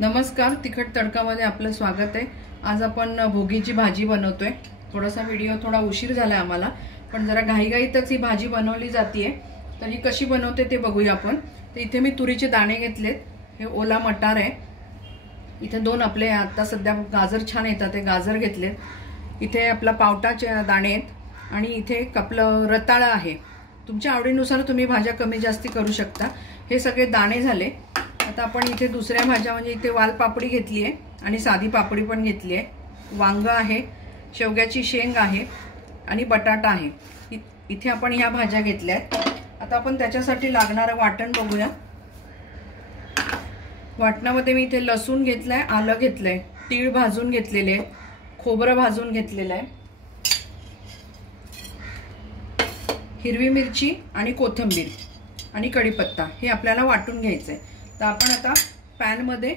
नमस्कार, तिखट तडकामध्ये आपलं स्वागत आहे। आज आपण भोगीची भाजी बनवतोय। थोडासा व्हिडिओ थोडा उशीर झाला आम्हाला, पण जरा घाईघाईतच ही भाजी बनवली जाते। तर ही कशी बनवते ते बघूया आपण। तर इथे मी तुरीचे दाणे घेतलेत, हे ओला मटार आहे। इथे दोन आपले आता सध्या गाजर छान येतात ते गाजर घेतलेत। इथे आपला पावटाचे दाणे आहेत आणि इथे आपलं रताळं आहे। तुमच्या आवडीनुसार तुम्ही भाज्या कमी जास्ती करू शकता। हे सगळे दाणे झाले। आता आपण इथे दुसऱ्या भाज्या म्हणजे इथे वाल पापडी घेतली आहे आणि साधी पापडी पण घेतली आहे। वांग आहे, शेवग्याची शेंग आहे आणि बटाटा आहे। इथे आपण ह्या भाज्या घेतल्या आहेत। आता आपण त्याच्यासाठी लागणारं वाटण बघूया। वाटणामध्ये मी इथे लसूण घेतलाय, आलं घेतलंय, तीळ भाजून घेतलेले, खोबरं भाजून घेतलेलं आहे, हिरवी मिरची आणि कोथिंबीर आणि कढीपत्ता हे आपल्याला वाटून घ्यायचंय। तर आपण आता पॅन मध्ये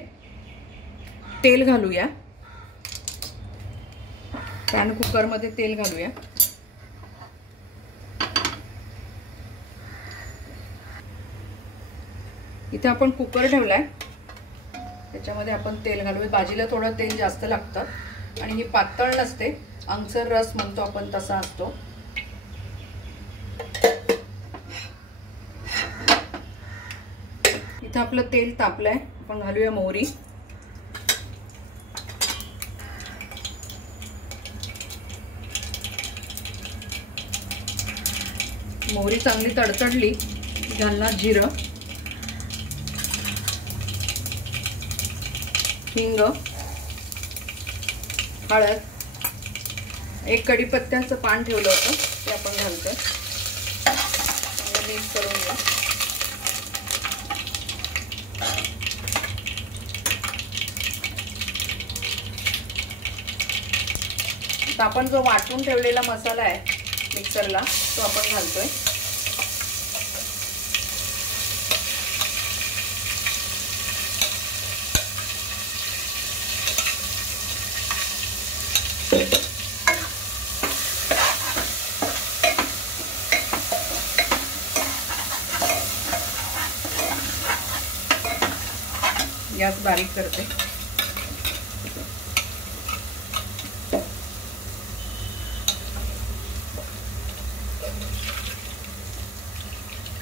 तेल घालूया। पॅन कुकर मध्ये तेल घालूया। इथे आपण कुकर ठेवलाय, त्याच्यामध्ये आपण तेल घालूया। भाजीला थोडं तेल जास्त लागतं आणि ही पातळ नसते, अंगसर रस म्हणतो आपण तसा असतो। इथे आपलं तेल तापलंय, आपण घालूया मोहरी। मोहरी चांगली तडतडली घालणार जिरं, हिंग, हळद, एक कढीपत्त्याचं पान ठेवलं होतं ते आपण घालतोय। मिक्स करून घ्या। आता आपण जो वाटून ठेवलेला मसाला आहे मिक्सरला तो आपण घालतोय। गॅस बारीक करते।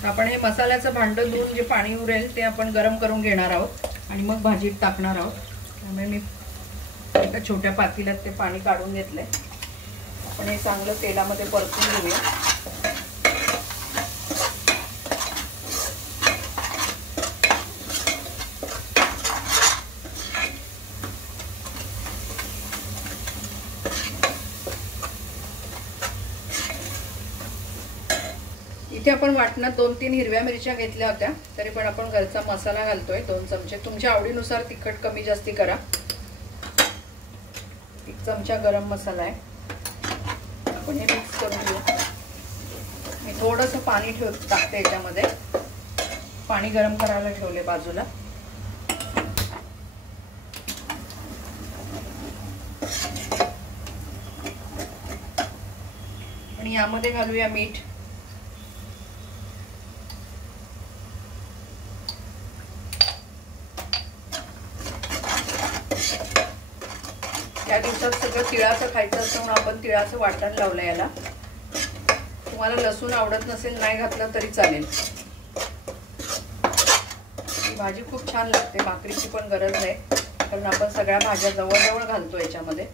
आपण हे मसाल्याचं भांडं धुवून जे पाणी उरेल ते आपण गरम करून घेणार आहोत आणि मग भाजीत टाकणार आहोत। त्यामुळे मी एका छोट्या पातेल्यात ते पाणी काढून घेतलंय। आपण हे चांगलं तेलामध्ये परतून घेऊया। इथे आपण वाटणात 2-3 हिरव्या मिरच्या घेतल्या होत्या, तरी पण आपण घरचा मसाला घालतोय 2 चमचे। तुमच्या आवडीनुसार तिखट कमी जास्ती करा। 1 चमचा गरम मसाला आहे। आपण हे मिक्स करून घेऊ। मी थोडंसं पाणी टाकते याच्यामध्ये, पाणी गरम करायला ठेवले बाजूला। आणि यामध्ये घालूया मीठ। या दिवसात सगळं तिळाचं खायचं असतं म्हणून आपण तिळाचं वाटण लावलं याला। तुम्हाला लसूण आवडत नसेल नाही घातलं तरी चालेल। ही भाजी खूप छान लागते, भाकरीची पण गरज नाही कारण आपण सगळ्या भाज्या जवळ घालतो याच्यामध्ये।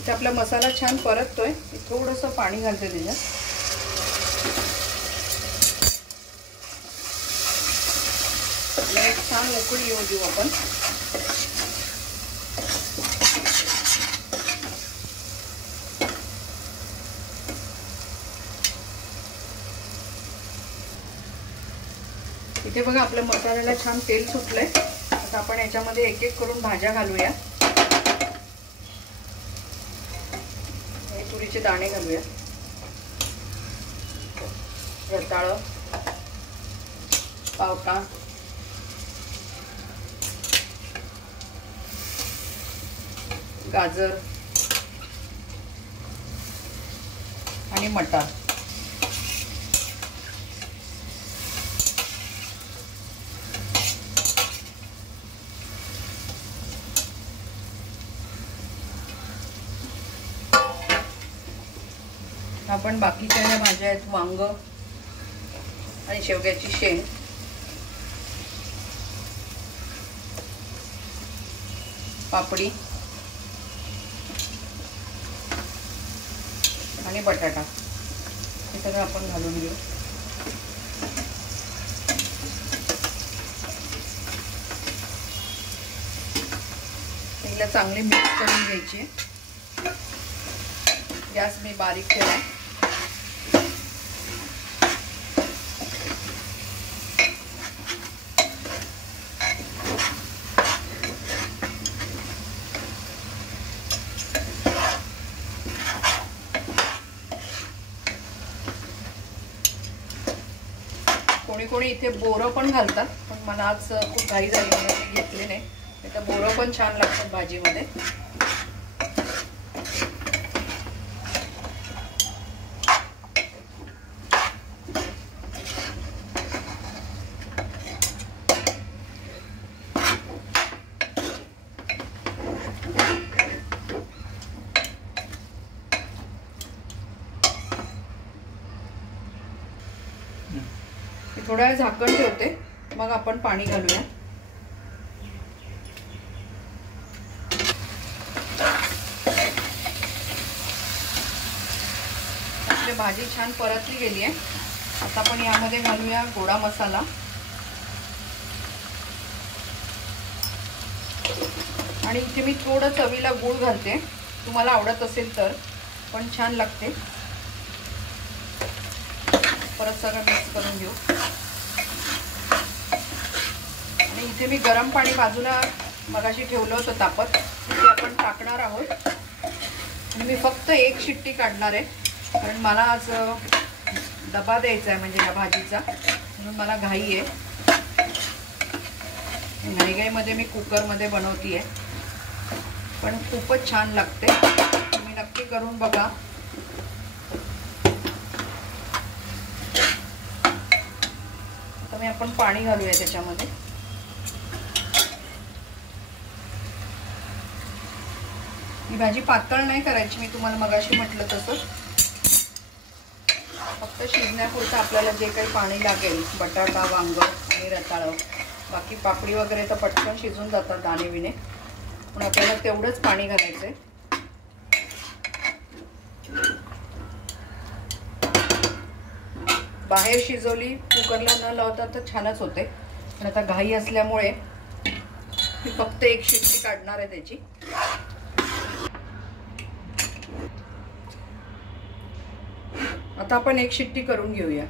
इथे आपला मसाला छान परततोय, थोडंसं पाणी घालते त्याच्यात। एक छान उकळी येऊ देऊ आपण। इथे बघा आपल्या मसाल्याला छान तेल सुटलंय। आता आपण याच्यामध्ये एक एक करून भाज्या घालूया। हे तुरीचे दाणे घालूया, रताळं, पावटा, गाजर, आणि मटार. आपण बाकीच्या ह्या भाज्या आहेत, वांग आणि शेवग्याची शेंग, पापडी आणि बटाटा हे सगळं आपण घालून घेऊ. हिला चांगली मिक्स करून घ्यायची. गॅस मी बारीक केला. कोणी कोणी इथे बोरं पण घालतात, पण मला आज खूप घाई झाली म्हणून मी घेतले नाही. तर बोरं पण छान लागतात भाजीमध्ये. थोडा वेळ झाकण ठेवते, मग आपण पाणी घालूया. आपली भाजी छान परतली गेली आहे. आता आपण यामध्ये घालूया गोडा मसाला आणि इथे मी थोडं चवीला गूळ घालते. तुम्हाला आवडत असेल तर, पण छान लागते. परत सगळं मिक्स करून घेऊ. आणि इथे मी गरम पाणी बाजूला मगाशी ठेवलं होतं तापत, ते आपण टाकणार आहोत. आणि मी फक्त एक शिट्टी काढणार आहे, कारण मला आज डबा द्यायचा आहे म्हणजे या भाजीचा, म्हणून मला घाई आहे. घाईघाईमध्ये मी कुकरमध्ये बनवते आहे, पण खूपच छान लागते. तुम्ही नक्की करून बघा. आता मी आपण पाणी घालूया त्याच्यामध्ये. ही भाजी पातळ नाही करायची, मी तुम्हाला मगाशी म्हटलं तसं. फक्त शिजण्यापुरतं आपल्याला जे काही पाणी लागेल, बटाटा, वांग आणि रताळं, बाकी पापडी वगैरे तर पटकन शिजून जातात दाणे बिणे, पण आपल्याला तेवढंच पाणी घालायचंय. बाहेर शिजवली कुकरला न लावता तर छानच होते, पण आता घाई असल्यामुळे मी फक्त एक शिट्टी काढणार आहे त्याची. आता आपण एक शिट्टी करून घेऊया.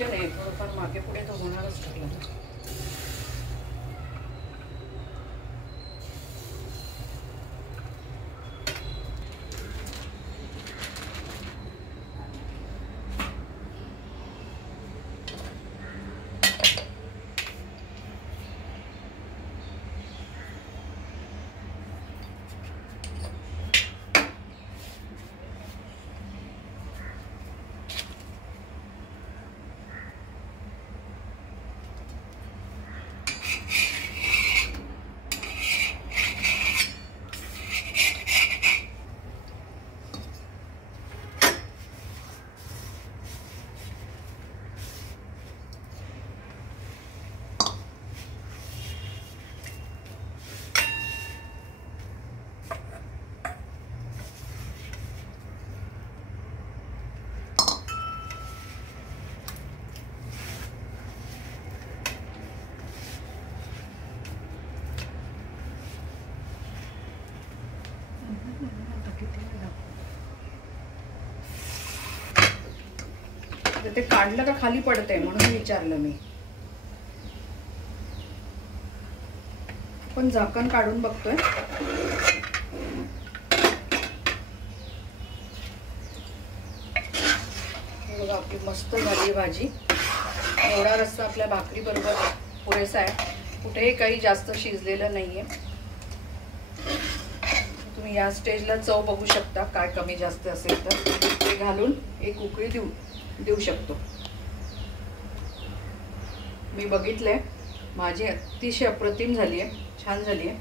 किचन आहे, थोडंफार मागे पुढे तर होणारच लागलं. ते काढलं का खाली पडतंय म्हणून विचारलं मी. पण झाकण काढून बघतोय. बघा आपली मस्त झाली भाजी. एवढा रस्सा आपल्या भाकरी बरोबर पुरेसा आहे. कुठेही काही जास्त शिजलेलं नाहीये. तुम्ही या स्टेजला चव बघू शकता, काय कमी जास्त असेल तर ते घालून एक उकळी देऊ शकतो. मी बघितलंय, भाजी अतिशय अप्रतिम झाली आहे, छान झाली आहे.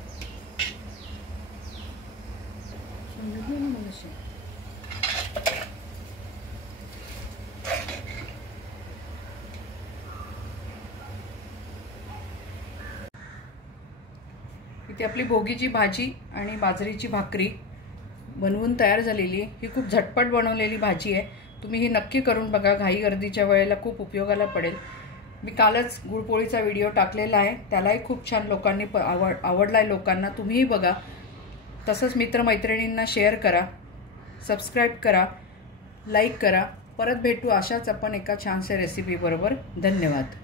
इथे आपली भोगीची भाजी आणि बाजरीची भाकरी बनवून तयार झालेली आहे. ही खूप झटपट बनवलेली भाजी आहे. तुम्ही ही नक्की करून बघा, घाई गर्दीच्या वेळेला खूप उपयोगाला पडेल. मी कालच गुळपोळीचा व्हिडिओ टाकलेला आहे, त्यालाही खूप छान लोकांनी आवडलाय लोकांना. तुम्हीही बघा. तसंच मित्रमैत्रिणींना शेअर करा, सबस्क्राईब करा, लाईक करा. परत भेटू अशाच आपण एका छानशा रेसिपी बरोबर. धन्यवाद.